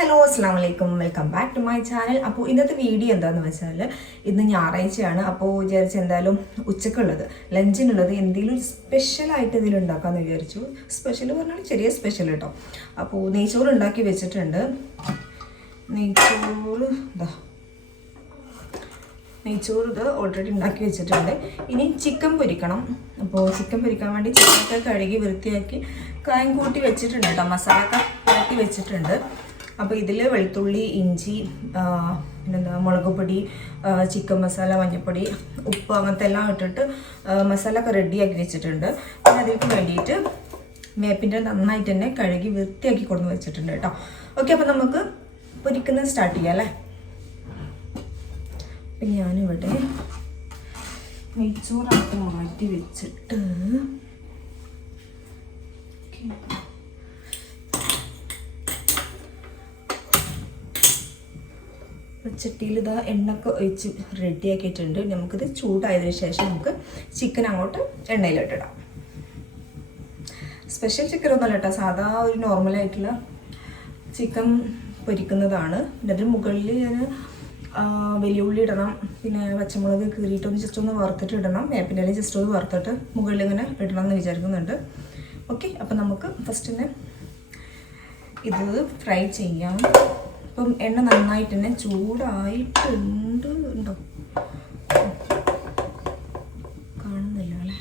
Hello അസ്സാം വലൈക്കും welcome back to my channel. അപ്പോൾ ഇന്നത്തെ വീഡിയോ എന്താണെന്ന് വെച്ചാൽ ഇന്ന് ഞായറാഴ്ചയാണ്. അപ്പോൾ വിചാരിച്ച് എന്തായാലും ഉച്ചക്കുള്ളത് ലഞ്ചിനുള്ളത് എന്തെങ്കിലും സ്പെഷ്യലായിട്ട് ഇതിൽ ഉണ്ടാക്കാമെന്ന് വിചാരിച്ചു. സ്പെഷ്യൽ പറഞ്ഞാൽ ചെറിയ സ്പെഷ്യൽ കേട്ടോ. അപ്പോൾ നെയ്ച്ചോറ് ഉണ്ടാക്കി വെച്ചിട്ടുണ്ട്. നെയ്ച്ചോറ് ഇത് ഓൾറെഡി ഉണ്ടാക്കി വെച്ചിട്ടുണ്ട്. ഇനി ചിക്കൻ പൊരിക്കണം. അപ്പോൾ ചിക്കൻ പൊരിക്കാൻ വേണ്ടി ചിക്കനൊക്കെ കഴുകി വൃത്തിയാക്കി കായം കൂട്ടി വെച്ചിട്ടുണ്ട് കേട്ടോ. മസാലയൊക്കെ കൂട്ടി വെച്ചിട്ടുണ്ട്. അപ്പോൾ ഇതിൽ വെളുത്തുള്ളി, ഇഞ്ചി, പിന്നെന്താ മുളക് പൊടി, ചിക്കൻ മസാല, മഞ്ഞൾപ്പൊടി, ഉപ്പ് അങ്ങനത്തെ എല്ലാം ഇട്ടിട്ട് മസാല ഒക്കെ റെഡിയാക്കി വെച്ചിട്ടുണ്ട്. പിന്നെ അതിലേക്ക് വേണ്ടിയിട്ട് വേപ്പിൻ്റെ നന്നായിട്ട് തന്നെ കഴുകി വൃത്തിയാക്കി കൊണ്ടു വെച്ചിട്ടുണ്ട് കേട്ടോ. ഓക്കെ, അപ്പോൾ നമുക്ക് പൊരിക്കുന്നത് സ്റ്റാർട്ട് ചെയ്യാം അല്ലേ. അപ്പം ഞാനിവിടെ നെയ്ച്ചോറാക്കി മാറ്റി വെച്ചിട്ട് ചട്ടിയിൽ ഇതാ എണ്ണയൊക്കെ ഒഴിച്ച് റെഡിയാക്കിയിട്ടുണ്ട്. നമുക്കിത് ചൂടായതിനു ശേഷം നമുക്ക് ചിക്കൻ അങ്ങോട്ട് എണ്ണയിലിട്ടിടാം. സ്പെഷ്യൽ ചിക്കൻ ഒന്നുമല്ല കേട്ടോ, സാധാ ഒരു നോർമലായിട്ടുള്ള ചിക്കൻ പൊരിക്കുന്നതാണ്. പിന്നെ അതിന് മുകളിൽ ഞാൻ വലിയ ഉള്ളി ഇടണം, പിന്നെ പച്ചമുളക് കീറിയിട്ടൊന്ന് ജസ്റ്റ് ഒന്ന് വറുത്തിട്ട് ഇടണം, വേപ്പിൻ്റെ ഇല ജസ്റ്റ് ഒന്ന് വറുത്തിട്ട് മുകളിൽ ഇങ്ങനെ ഇടണം എന്ന് വിചാരിക്കുന്നുണ്ട്. ഓക്കെ, അപ്പം നമുക്ക് ഫസ്റ്റ് തന്നെ ഇത് ഫ്രൈ ചെയ്യാം. അപ്പം എണ്ണ നന്നായിട്ട് തന്നെ ചൂടായിട്ടുണ്ട്. ഉണ്ടോ കാണുന്നില്ല അല്ലേ.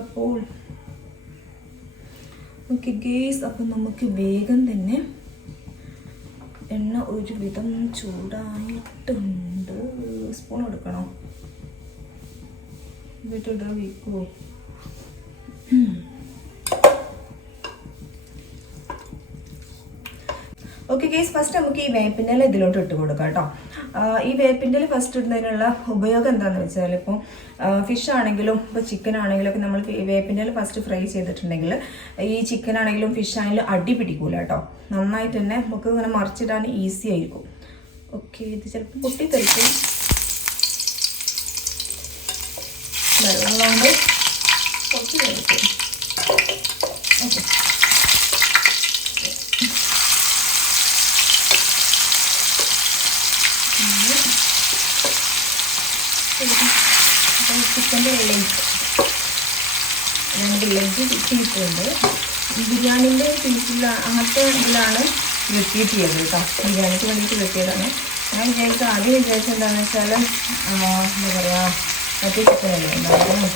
അപ്പോൾ ഓക്കെ ഗേസ്, അപ്പം നമുക്ക് വേഗം തന്നെ എണ്ണ ഒരുവിധം ചൂടായിട്ടുണ്ട്. സ്പൂൺ എടുക്കണോ? വീട്ടിടാ വയ്ക്കുമോ? ഓക്കെ ഗേസ്, ഫസ്റ്റ് നമുക്ക് ഈ വേപ്പിൻ്റെ ഇല ഇതിലോട്ട് ഇട്ട് കൊടുക്കാം കേട്ടോ. ഈ വേപ്പിൻ്റെ ഇല ഫസ്റ്റ് ഇടുന്നതിനുള്ള ഉപയോഗം എന്താണെന്ന് വെച്ചാൽ, ഇപ്പോൾ ഫിഷ് ആണെങ്കിലും ഇപ്പോൾ ചിക്കൻ ആണെങ്കിലും ഒക്കെ നമ്മൾ വേപ്പിൻ്റെ ഇല ഫസ്റ്റ് ഫ്രൈ ചെയ്തിട്ടുണ്ടെങ്കിൽ ഈ ചിക്കൻ ആണെങ്കിലും ഫിഷ് ആണെങ്കിലും അടി പിടിക്കൂല കേട്ടോ. നന്നായിട്ട് തന്നെ നമുക്ക് ഇങ്ങനെ മറിച്ചിടാൻ ഈസി ആയിരിക്കും. ഓക്കെ, ഇത് ചിലപ്പോൾ പൊട്ടിത്തെറിക്കും. വെള്ളം കൊണ്ട് പൊട്ടിത്തെറിക്കും. ഓക്കെ, ചിക്കൻ്റെ രണ്ട് ലെഗ് കിട്ടിയിട്ടുണ്ട്. ബിരിയാണീൻ്റെ പീസിൽ അങ്ങനത്തെ ഇതിലാണ് റിപ്പീറ്റ് ചെയ്തത് കേട്ടോ. ബിരിയാണിക്ക് വേണ്ടിയിട്ട് വെട്ടിയതാണ്. ഞാൻ ആദ്യം വിചാരിച്ചത് എന്താണെന്ന് വെച്ചാൽ, എന്താ പറയുക, മറ്റേ ചിക്കനല്ലേ ഉണ്ടായിരുന്നു,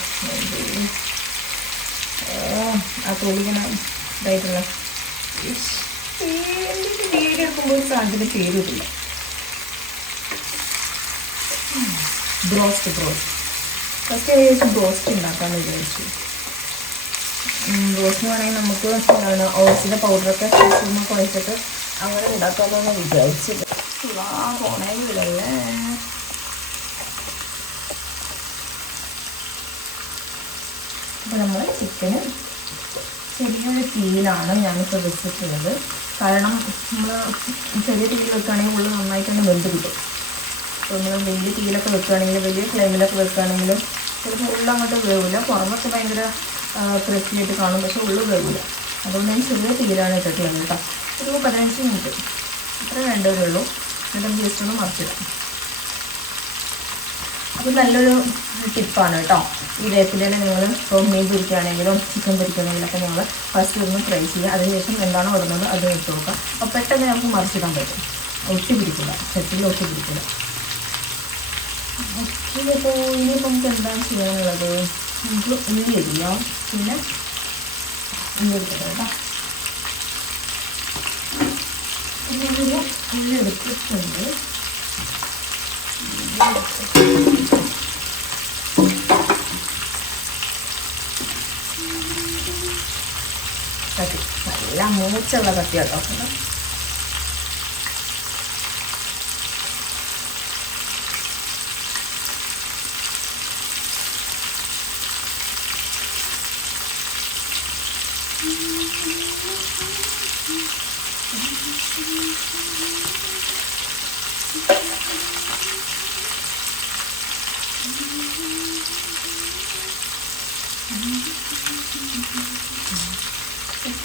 ആ തോലിങ്ങനെ ഇതായിട്ടുള്ള വീഡിയോ എടുക്കുമ്പോൾ ഒരു സാധനത്തിൻ്റെ പേര് കിട്ടില്ല. ബ്രോസ്റ്റ് ഫസ്റ്റ് ഏകദേശം ബ്രോസ്റ്റ് ഉണ്ടാക്കാമെന്ന് വിചാരിച്ചു. ബ്രോസ്റ്റിന് വേണമെങ്കിൽ നമുക്ക് എന്താണ് ഓട്സിൻ്റെ പൗഡറൊക്കെ കുഴച്ചിട്ട് അങ്ങനെ ഉണ്ടാക്കാമെന്നാണ് വിചാരിച്ചത്. പോണേലല്ലേ. അപ്പോൾ നമ്മൾ ചിക്കന് ചെറിയൊരു തീയിലാണ് ഞാനിപ്പോൾ വെച്ചിട്ടുള്ളത്. കാരണം നമ്മൾ ചെറിയ തീയിൽ വെക്കുകയാണെങ്കിൽ ഉള്ളിൽ നന്നായിട്ട് തന്നെ വെന്ത് കിട്ടും. അപ്പോൾ നമ്മൾ വലിയ തീയിലൊക്കെ വെക്കുകയാണെങ്കിൽ, വലിയ ഫ്ലെയിമിലൊക്കെ വെക്കുകയാണെങ്കിൽ ചിലപ്പോൾ ഉള്ളിൽ അങ്ങോട്ട് വേവില്ല. പുറമൊക്കെ ഭയങ്കര ക്രിസ്പിയായിട്ട് കാണും, പക്ഷേ ഉള്ളിൽ വേവില്ല. അതുകൊണ്ട് ഞാൻ ചെറിയ തീയിലാണ് ഇട്ടിട്ടുള്ളത് കേട്ടോ. ഒരു 15 മിനിറ്റ് ഇത്ര വേണ്ടവരേ ഉള്ളൂ. എന്നിട്ട് ജസ്റ്റ് ഒന്ന് മറിച്ചിടാം. അപ്പോൾ നല്ലൊരു ടിപ്പാണ് കേട്ടോ. ഈ വേപ്പിൻ്റെ നിങ്ങൾ ഇപ്പോൾ മീൻ പൊരിക്കുകയാണെങ്കിലും ചിക്കൻ പൊരിക്കുകയാണെങ്കിലൊക്കെ നിങ്ങൾ ഫസ്റ്റ് ഒന്ന് ഫ്രൈ ചെയ്യുക. അതിനുശേഷം എന്താണോ ഇടുന്നത് അത് ഇട്ട് നോക്കുക. അപ്പോൾ പെട്ടെന്ന് നമുക്ക് മറിച്ചിടാൻ പറ്റും. ഒട്ടി പിടിക്കില്ല, ചട്ടിയിൽ ഒട്ടി പിടിക്കില്ല. ഓക്കെ, അപ്പോൾ ഇനിയിപ്പോൾ നമുക്ക് എന്താണ് ചെയ്യാനുള്ളത്? നമുക്ക് ഉള്ളി അരിയാം. പിന്നെ ഉള്ളി എടുക്കണം കേട്ടോ. ഉള്ളി എടുത്തിട്ടുണ്ട്. കത്തി നല്ല മൂച്ചുള്ള കത്തി കേട്ടോ.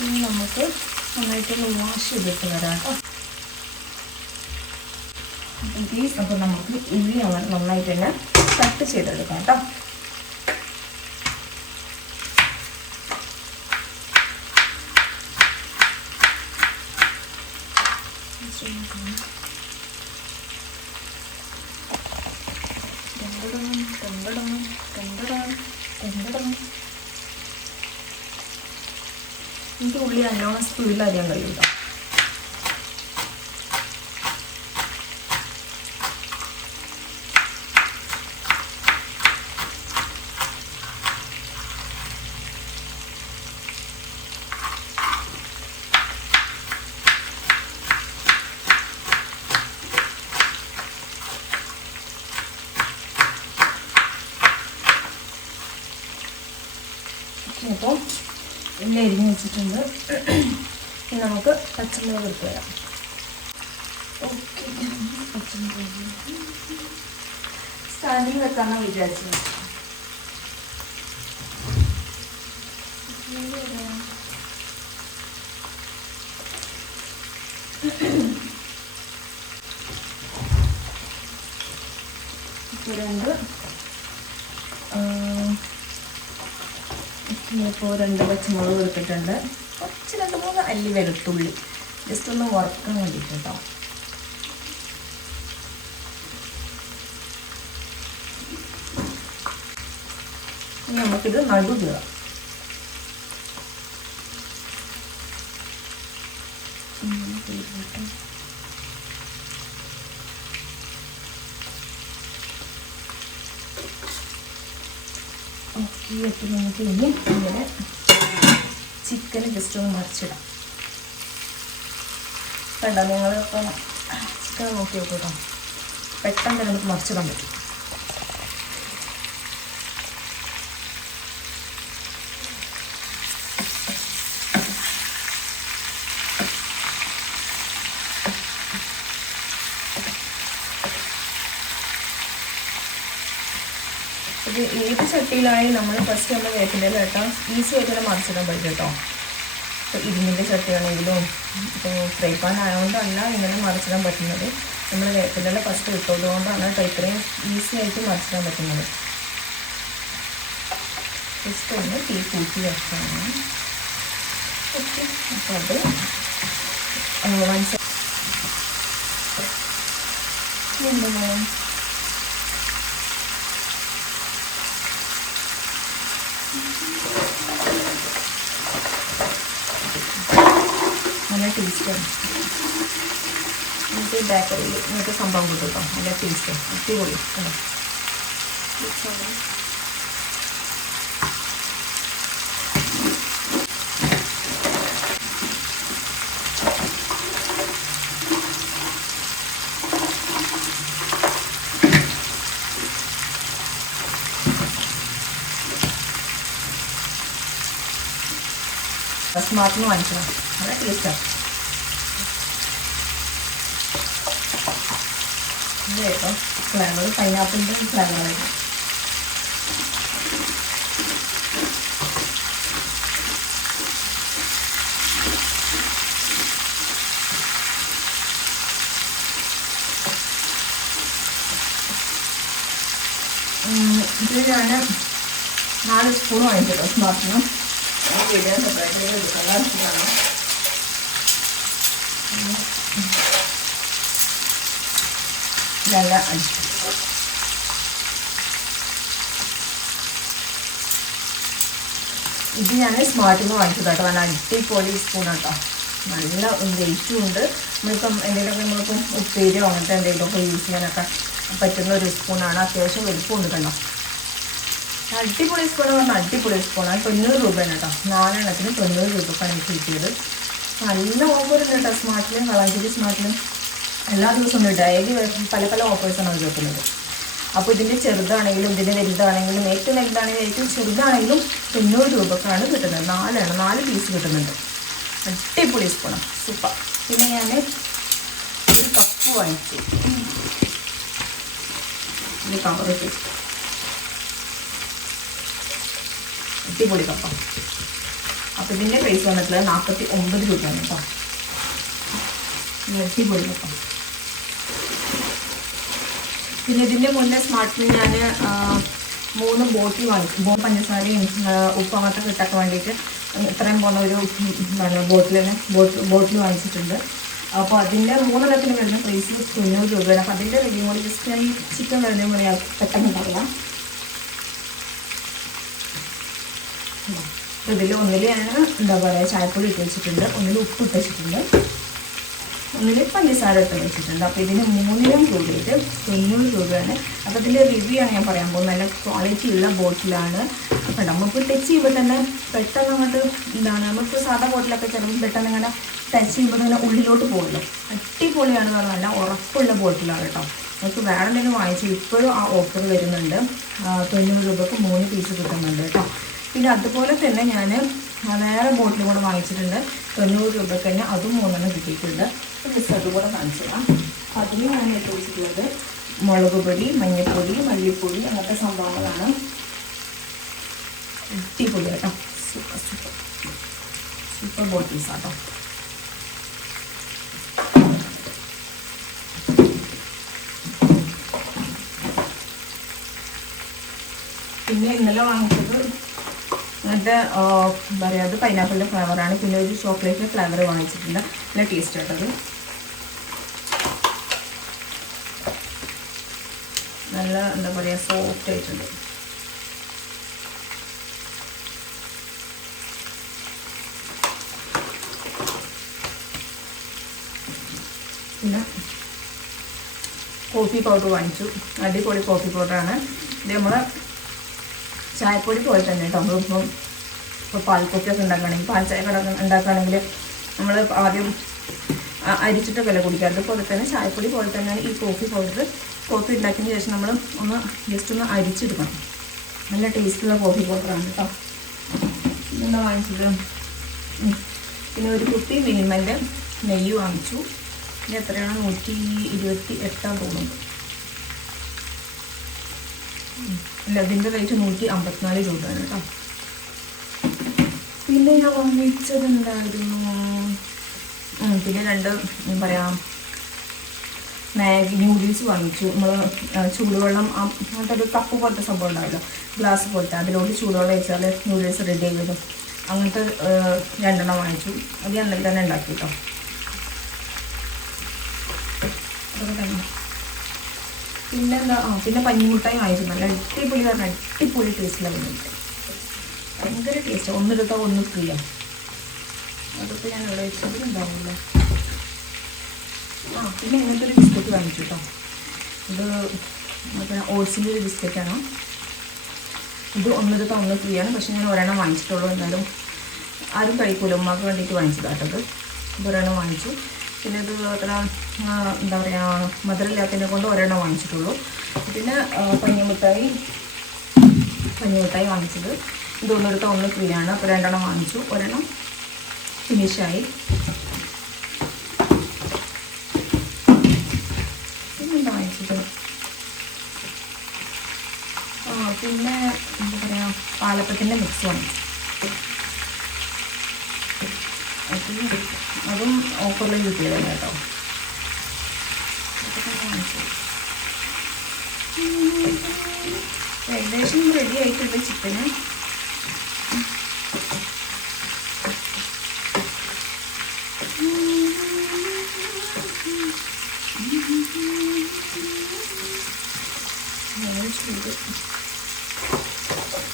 ഇനി നമുക്ക് നന്നായിട്ടൊന്ന് വാഷ് ചെയ്തിട്ട് വരാം കേട്ടോ. അപ്പോൾ നമുക്ക് ഉള്ളി അങ്ങനെ നന്നായിട്ട് തന്നെ കട്ട് ചെയ്തെടുക്കാം കേട്ടോ. എനിക്ക് ഉള്ളി നല്ലോണം സ്പീഡിൽ അറിയാൻ കഴിയും കേട്ടോ. അപ്പോൾ എല്ലാം എരിഞ്ഞ് വെച്ചിട്ടുണ്ട്. ഇനി നമുക്ക് പച്ചമുളക് ഇട്ട് വരാം. ഓക്കെ, പച്ചമുളക് സ്റ്റാൻഡിൽ വെക്കാമെന്ന് വിചാരിച്ചത്. ഇപ്പോൾ 2 പച്ചമുളക് എടുത്തിട്ടുണ്ട്. കുറച്ച് 2-3 അല്ലി വെളുത്തുള്ളി ജസ്റ്റ് ഒന്ന് വറുക്കാൻ വേണ്ടിയിട്ട് കേട്ടോ. ഇനി നമുക്കിത് നടുക. ഓക്കെ, അപ്പോൾ നമുക്ക് ഇനി ഇങ്ങനെ ചിക്കൻ ജസ്റ്റ് ഒന്ന് മറിച്ചിടാം. കണ്ടോ, നിങ്ങളിപ്പോൾ ചിക്കൻ നോക്കി നോക്കൂ കേട്ടോ. പെട്ടെന്ന് തന്നെ നമുക്ക് മറിച്ചിടാൻ പറ്റും. ഇത് ഏത് ചട്ടിയിലാണെങ്കിൽ നമ്മൾ ഫസ്റ്റ് നമ്മൾ വേപ്പിൻ്റെ കേട്ടോ ഈസി ആയിട്ട് തന്നെ മറിച്ചിടാൻ പറ്റും കേട്ടോ. ഇപ്പോൾ ഇരുമ്പിൻ്റെ ചട്ടിയാണെങ്കിലും ഇപ്പോൾ ഫ്രൈ പാൻ ആയതുകൊണ്ടല്ല ഇങ്ങനെ മറിച്ചിടാൻ പറ്റുന്നത്. നമ്മൾ വേപ്പിൻ്റെ ഫസ്റ്റ് ഇട്ടതുകൊണ്ടാണ് ഇത്രയും ഈസി ആയിട്ട് മറിച്ചിടാൻ പറ്റുന്നത്. ജസ്റ്റ് ഒന്ന് തീ കൂട്ടി വെച്ചാണ്. ഓക്കെ, അപ്പോൾ അത് നല്ല ടേസ്റ്റാണ്. നമുക്ക് ബേക്കറിയിൽ ഇങ്ങനത്തെ സംഭവം കിട്ടും കേട്ടോ. നല്ല ടേസ്റ്റ്, അടിപൊളി. സ്മാർട്ടിന് വാങ്ങിക്കണം, നല്ല ടേസ്റ്റാണ്. കേട്ടോ ഫ്ലേവർ പൈനാപ്പിളിൻ്റെ ഫ്ലേവറായിരുന്നു. ഇതിൽ ഞാൻ 4 സ്പൂൺ വാങ്ങിച്ചിട്ടോ സ്മാർട്ടിന്. വീഡിയോ സെപ്പറേറ്റ് എടുക്കേണ്ട ആവശ്യമാണ്. നല്ല അടിച്ചു. ഇത് ഞാൻ സ്മാർട്ടിന്ന് വാങ്ങിച്ചത് കേട്ടോ. നല്ല അടിപൊളി സ്പൂൺ കേട്ടോ. നല്ല വെയിറ്റും ഉണ്ട്. നമ്മളിപ്പം എന്തെങ്കിലുമൊക്കെ നമ്മളിപ്പം ഉപ്പേരിയോ അങ്ങനത്തെ എന്തെങ്കിലുമൊക്കെ യൂസ് ചെയ്യാനൊക്കെ പറ്റുന്ന ഒരു സ്പൂണാണ്. അത്യാവശ്യം വലുപ്പമുണ്ട് കണ്ടോ. അടിപൊളി സ്പൂൺ പറഞ്ഞാൽ അടിപൊളി സ്പൂണാണ്. 90 രൂപയാണ് കേട്ടോ. 4 എണ്ണത്തിന് 90 രൂപക്കാണ് എനിക്ക് കിട്ടിയത്. നല്ല ഓഫറുണ്ട് കേട്ടോ സ്മാർട്ടിലും. വളാഞ്ചേരി സ്മാർട്ടിലും എല്ലാ ദിവസവും ഉണ്ട്. ഡെയിലി പല പല ഓഫേഴ്സാണ് അവർ വെക്കുന്നത്. അപ്പോൾ ഇതിൻ്റെ ചെറുതാണെങ്കിലും ഇതിൻ്റെ വലുതാണെങ്കിലും ഏറ്റവും വലുതാണെങ്കിലും ഏറ്റവും ചെറുതാണെങ്കിലും 90 രൂപക്കാണ് കിട്ടുന്നത്. 4 പീസ് കിട്ടുന്നുണ്ട്. അടിപൊളി സ്പൂണാണ്, സൂപ്പർ. പിന്നെ ഞാൻ ഒരു കപ്പ് വാങ്ങിച്ചു. ഇത് കവറിട്ട് അടിപൊളി കപ്പ. അപ്പോൾ ഇതിൻ്റെ പ്രൈസ് വന്നിട്ടുള്ളത് 49 രൂപയാണ് കേട്ടോ. അടിപൊളി കപ്പ. പിന്നെ ഇതിൻ്റെ മുന്നേ സ്മാർട്ടിൽ ഞാൻ 3 ബോട്ടിൽ വാങ്ങിച്ചു. പഞ്ചസാരയും ഉപ്പ് അങ്ങനത്തെ കിട്ടാൻ വേണ്ടിയിട്ട് ഇത്രയും പോകുന്ന ഒരു ബോട്ടിൽ വാങ്ങിച്ചിട്ടുണ്ട്. അപ്പോൾ അതിൻ്റെ 3 എണ്ണത്തിന് വരുന്ന പ്രൈസ് 90 രൂപയാണ്. അപ്പോൾ അതിൻ്റെ റിവ്യൂ കൂടി ജസ്റ്റ് ഞാൻ ഈ ചിക്കൻ വരുന്ന കൂടി പെട്ടെന്ന് പറയാം. ഇതിൽ ഒന്നിൽ ഞാൻ എന്താ പറയുക ചായപ്പൊടി ഇട്ട് വെച്ചിട്ടുണ്ട്, ഒന്നിൽ ഉപ്പ് ഇട്ട് വെച്ചിട്ടുണ്ട്, ഒന്നിൽ പഞ്ചസാര ഇട്ട് വെച്ചിട്ടുണ്ട്. അപ്പോൾ ഇതിന് 3 കൂടിയിട്ട് 90 രൂപയാണ്. അപ്പോൾ ഇതിൻ്റെ റിവ്യൂ ആണ് ഞാൻ പറയാൻ പോകുന്നത്. നല്ല ക്വാളിറ്റി ഉള്ള ബോട്ടിലാണ്. അപ്പം നമുക്ക് ടച്ച് ചെയ്യുമ്പോൾ തന്നെ പെട്ടെന്ന് അങ്ങോട്ട് എന്താണ്, നമുക്ക് സാധാ ബോട്ടിലൊക്കെ ചിലപ്പോൾ പെട്ടെന്ന് ഇങ്ങനെ ടച്ച് ചെയ്യുമ്പോൾ തന്നെ ഉള്ളിലോട്ട് പോകുമല്ലോ. അടിപൊളിയാണ് പറഞ്ഞാൽ നല്ല ഉറപ്പുള്ള ബോട്ടിലാണ് കേട്ടോ. നമുക്ക് വേറെ എന്തെങ്കിലും വാങ്ങിച്ചു ഇപ്പോഴും ആ ഓഫർ വരുന്നുണ്ട്. 90 രൂപക്ക് 3 പീസ് കിട്ടുന്നുണ്ട് കേട്ടോ. പിന്നെ അതുപോലെ തന്നെ ഞാൻ വേറെ ബോട്ടിൽ കൂടെ വാങ്ങിച്ചിട്ടുണ്ട് 90 രൂപയ്ക്ക് തന്നെ, അതും 3 കിട്ടിയിട്ടുണ്ട്. ജസ്റ്റ് അതുകൂടെ കാണിച്ചിടാം. അതിന് ഞാൻ ഇട്ട് വെച്ചിട്ടുള്ളത് മുളക് പൊടി, മഞ്ഞൾപ്പൊടി, മല്ലിപ്പൊടി അങ്ങനത്തെ സംഭവങ്ങളാണ്. അടിപൊളി കേട്ടോ. സൂപ്പർ സൂപ്പർ സൂപ്പർ ബോട്ടിൽസ് ആട്ടോ. പിന്നെ ഇന്നലെ വാങ്ങിച്ചത് അങ്ങനത്തെ എന്താ പറയുക, അത് പൈനാപ്പിളിൻ്റെ ഫ്ലേവറാണ്. പിന്നെ ഒരു ചോക്ലേറ്റ് ഫ്ലേവർ വാങ്ങിച്ചിട്ടുണ്ട്. നല്ല ടേസ്റ്റ് ആയിട്ടത്. നല്ല എന്താ പറയുക സോഫ്റ്റ് ആയിട്ടുണ്ട്. പിന്നെ കോഫി പൗഡർ വാങ്ങിച്ചു. അടിപൊളി കോഫി പൗഡറാണ് ഇത്. നമ്മൾ ചായപ്പൊടി പോലെ തന്നെ കേട്ടോ. ഇപ്പോൾ പാൽക്കൊക്കെ ഉണ്ടാക്കുകയാണെങ്കിൽ, പാൽ ചായ ഉണ്ടാക്കുകയാണെങ്കിൽ നമ്മൾ ആദ്യം അരിച്ചിട്ടൊക്കെ അല്ല കുടിക്കാറ്. അതുപോലെ തന്നെ ചായപ്പൊടി പോലെ തന്നെയാണ് ഈ കോഫി പൗഡർ. കോഫി ഉണ്ടാക്കിയതിന് ശേഷം നമ്മൾ ജസ്റ്റ് ഒന്ന് അരിച്ചെടുക്കണം. നല്ല ടേസ്റ്റുള്ള കോഫി പൗഡറാണ് കേട്ടോ. ഇതെന്താ വാങ്ങിച്ചത്? പിന്നെ ഒരു കുപ്പി മിനിമൻ്റെ നെയ്യ് വാങ്ങിച്ചു. പിന്നെ എത്രയാണ്? 128 തോന്നുന്നു. അല്ല, ഇതിൻ്റെ റേറ്റ് 154 രൂപയാണ് കേട്ടോ. പിന്നെ ഞാൻ വാങ്ങിച്ചത് എന്തായിരുന്നു? പിന്നെ 2 എന്താ പറയുക മാഗി നൂഡിൽസ് വാങ്ങിച്ചു. നമ്മൾ ചൂടുവെള്ളം അങ്ങനത്തെ ഒരു കപ്പ് പോലത്തെ സംഭവം ഉണ്ടാവില്ല, ഗ്ലാസ് പോലത്തെ, അതിലോട്ട് ചൂടുവെള്ളം വെച്ചാൽ നൂഡിൽസ് റെഡി ആയി വരും. അങ്ങനത്തെ 2 വാങ്ങിച്ചു. അത് ഞാൻ തന്നെ ഉണ്ടാക്കി കേട്ടോ. അതൊക്കെ തന്നെ. പിന്നെന്താ, പിന്നെ പഞ്ഞിമുട്ടായി വാങ്ങിച്ചു. നല്ല അടിപൊളി പറഞ്ഞാൽ അടിപൊളി ടേസ്റ്റിലാണ് പഞ്ഞിമുട്ടായി. ഭയങ്കര ടേസ്റ്റാണ്. 1 എടുത്താൽ 1 ഫ്രീ ആണ്. അതിപ്പോൾ ഞാൻ ഇവിടെ വെച്ചത് ഉണ്ടാവില്ല. പിന്നെ ഇങ്ങനത്തെ ഒരു ബിസ്ക്കറ്റ് വാങ്ങിച്ചു കേട്ടോ. ഇത് മറ്റേ ഓട്സിൻ്റെ ഒരു ബിസ്ക്കറ്റാണ്. ഇത് 1 എടുത്താൽ 1 ഫ്രീ ആണ്. പക്ഷേ ഞാൻ 1 വാങ്ങിച്ചിട്ടുള്ളൂ. എന്തായാലും ആരും കഴിക്കൂല, ഉമ്മാക്ക് വേണ്ടിയിട്ട് വാങ്ങിച്ചതാട്ടത്. ഇത് 1 വാങ്ങിച്ചു. പിന്നെ ഇത് അത്ര എന്താ പറയുക മധുരമില്ലാത്തതിനെ കൊണ്ട് 1 വാങ്ങിച്ചിട്ടുള്ളൂ. പിന്നെ പഞ്ഞിമുട്ടായി വാങ്ങിച്ചത്. ഇത് 1 എടുത്താൽ 1 ഫ്രീ ആണ്. അപ്പോൾ 2 വാങ്ങിച്ചു. 1 ഫിനിഷായി. പിന്നെന്താ വാങ്ങിച്ചത്? പിന്നെ എന്താ പറയുക പാലപ്പത്തിൻ്റെ മിക്സ് വാങ്ങിച്ചു. അതും ഓഫറിൽ കിട്ടിയതല്ല കേട്ടോ. ഏകദേശം റെഡി ആയിട്ടുണ്ട് ചിക്കന്.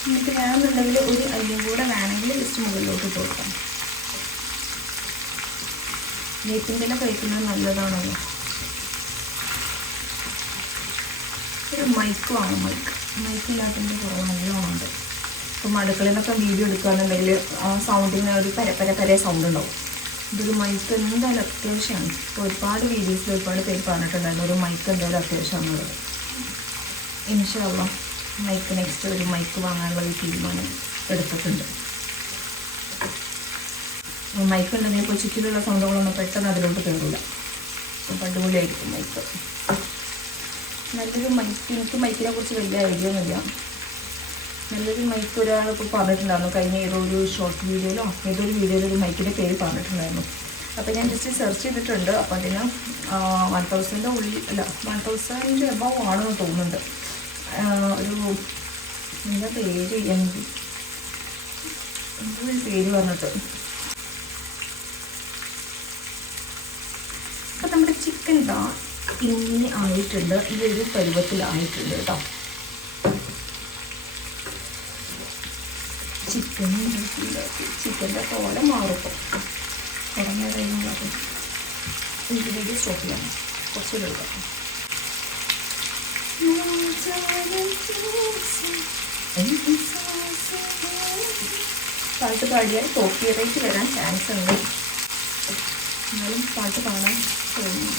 എന്നിട്ട് വേണമെന്നുണ്ടെങ്കിൽ ഒരു അരിയും കൂടെ വേണമെങ്കിൽ ജസ്റ്റ് മുകളിലോട്ട് ഇട്ട് കൊടുക്കാം. വേപ്പിൻ്റെ കഴിക്കുന്നത് നല്ലതാണല്ലോ. ഒരു മൈക്ക് വാങ്ങും. മൈക്കില്ലാത്തതിൻ്റെ കുറവ് നല്ലോണമുണ്ട്. ഇപ്പം അടുക്കളയിൽ നിന്നൊക്കെ വീഡിയോ എടുക്കുകയാണെന്നുണ്ടെങ്കിൽ ആ സൗണ്ടിന് ഒരു പര സൗണ്ട് ഉണ്ടാവും. ഇതൊരു മൈക്ക് എന്തായാലും അത്യാവശ്യമാണ്. ഇപ്പോൾ ഒരുപാട് വീഡിയോസിൽ ഒരുപാട് പേര് പറഞ്ഞിട്ടുണ്ടായിരുന്നു ഒരു മൈക്ക് എന്തായാലും അത്യാവശ്യമാണുള്ളത്. ഇൻഷാ അല്ലാഹ് മൈക്ക് നെക്സ്റ്റ് ഒരു മൈക്ക് വാങ്ങാനുള്ള ഒരു തീരുമാനം എടുത്തിട്ടുണ്ട്. മൈക്ക് ഉണ്ടെങ്കിൽ ഇപ്പോൾ ചുറ്റിലുള്ള സൗണ്ടുകളൊന്നും പെട്ടെന്ന് അതിലോട്ട് കയറില്ല. അപ്പോൾ അടിപൊളിയായിരിക്കും മൈക്ക്. നല്ലൊരു മൈക്ക്. എനിക്ക് മൈക്കിനെ കുറിച്ച് വലിയ ഐഡിയ ഒന്നുമില്ല. നല്ലൊരു മൈക്ക് ഒരാളിപ്പോൾ പറഞ്ഞിട്ടുണ്ടായിരുന്നു കഴിഞ്ഞ ഏതൊരു ഷോർട്ട് വീഡിയോയിലോ ഏതൊരു വീഡിയോയിലോ ഒരു മൈക്കിൻ്റെ പേര് പറഞ്ഞിട്ടുണ്ടായിരുന്നു. അപ്പോൾ ഞാൻ ജസ്റ്റ് സെർച്ച് ചെയ്തിട്ടുണ്ട്. അപ്പോൾ അതിന് 1000 ഉള്ളിൽ അല്ല 1000 എബവ് ആണെന്ന് തോന്നുന്നുണ്ട്. ഒരു എന്താ പേര് എന്തൊരു പേര് പറഞ്ഞിട്ട്. അപ്പം നമ്മുടെ ചിക്കൻ ഇതാ ഇങ്ങനെ ആയിട്ടുണ്ട്. ഈ ഒരു പരുവത്തിലായിട്ടുണ്ട് കേട്ടോ. ചിക്കൻ്റെ പോലെ മാറും. കുറഞ്ഞ കഴിയുമ്പോൾ ഇതിലേക്ക് സ്റ്റോപ്പ് ചെയ്യണം. കുറച്ച് കഴിക്കാം. പാട്ട് പാടിയാൽ കോപ്പിറൈറ്റ് വരാൻ ചാൻസ് ഉണ്ട്. എന്നാലും പാട്ട് പാടാൻ തോന്നുന്നു.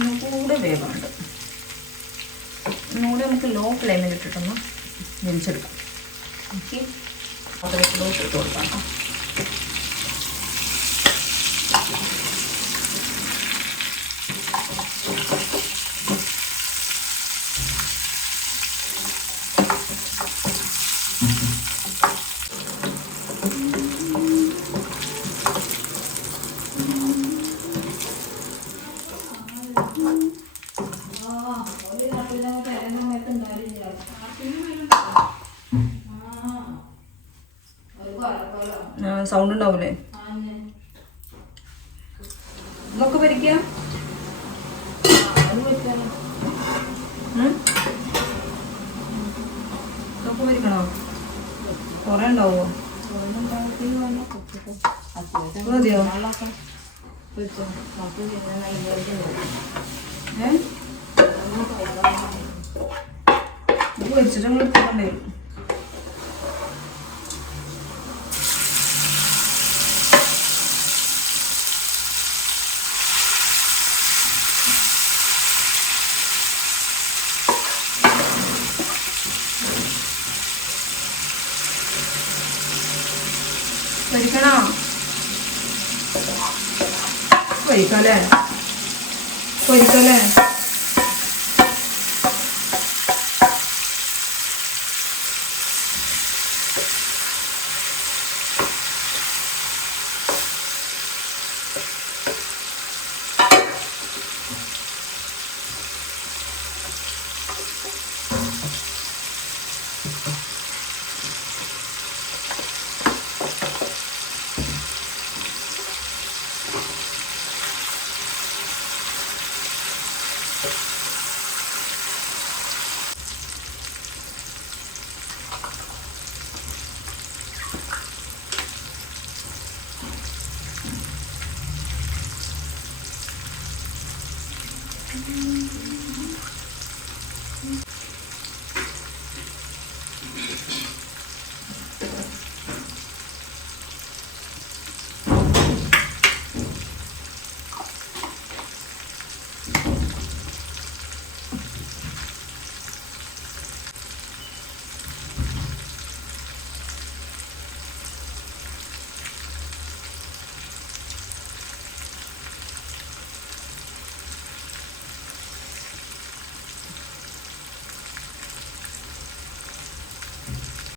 ഒന്നുകൂടെ വേവാണ്ട് ഒന്നുകൂടെ നമുക്ക് ലോ ഫ്ലെയിമിൽ ഇട്ടിട്ടൊന്ന് വെളിച്ചെടുക്കാം. ഓക്കെ, അതിലോട്ട് ഇട്ട് കൊടുക്കാം കേട്ടോ. സൗണ്ട് ഉണ്ടാവൂലേ? ഇതൊക്കെ പരിക്കാം. ഇതൊക്കെ പരിക്കണോ? കുറെ ഉണ്ടാവോ? മതിയോ? ഇത് വെച്ചിട്ട് നമ്മൾ എടുക്കണ്ടേ? പൊരിക്കണോ? പൊരിക്കല്ലേ? പൊരിക്കല്ലേ?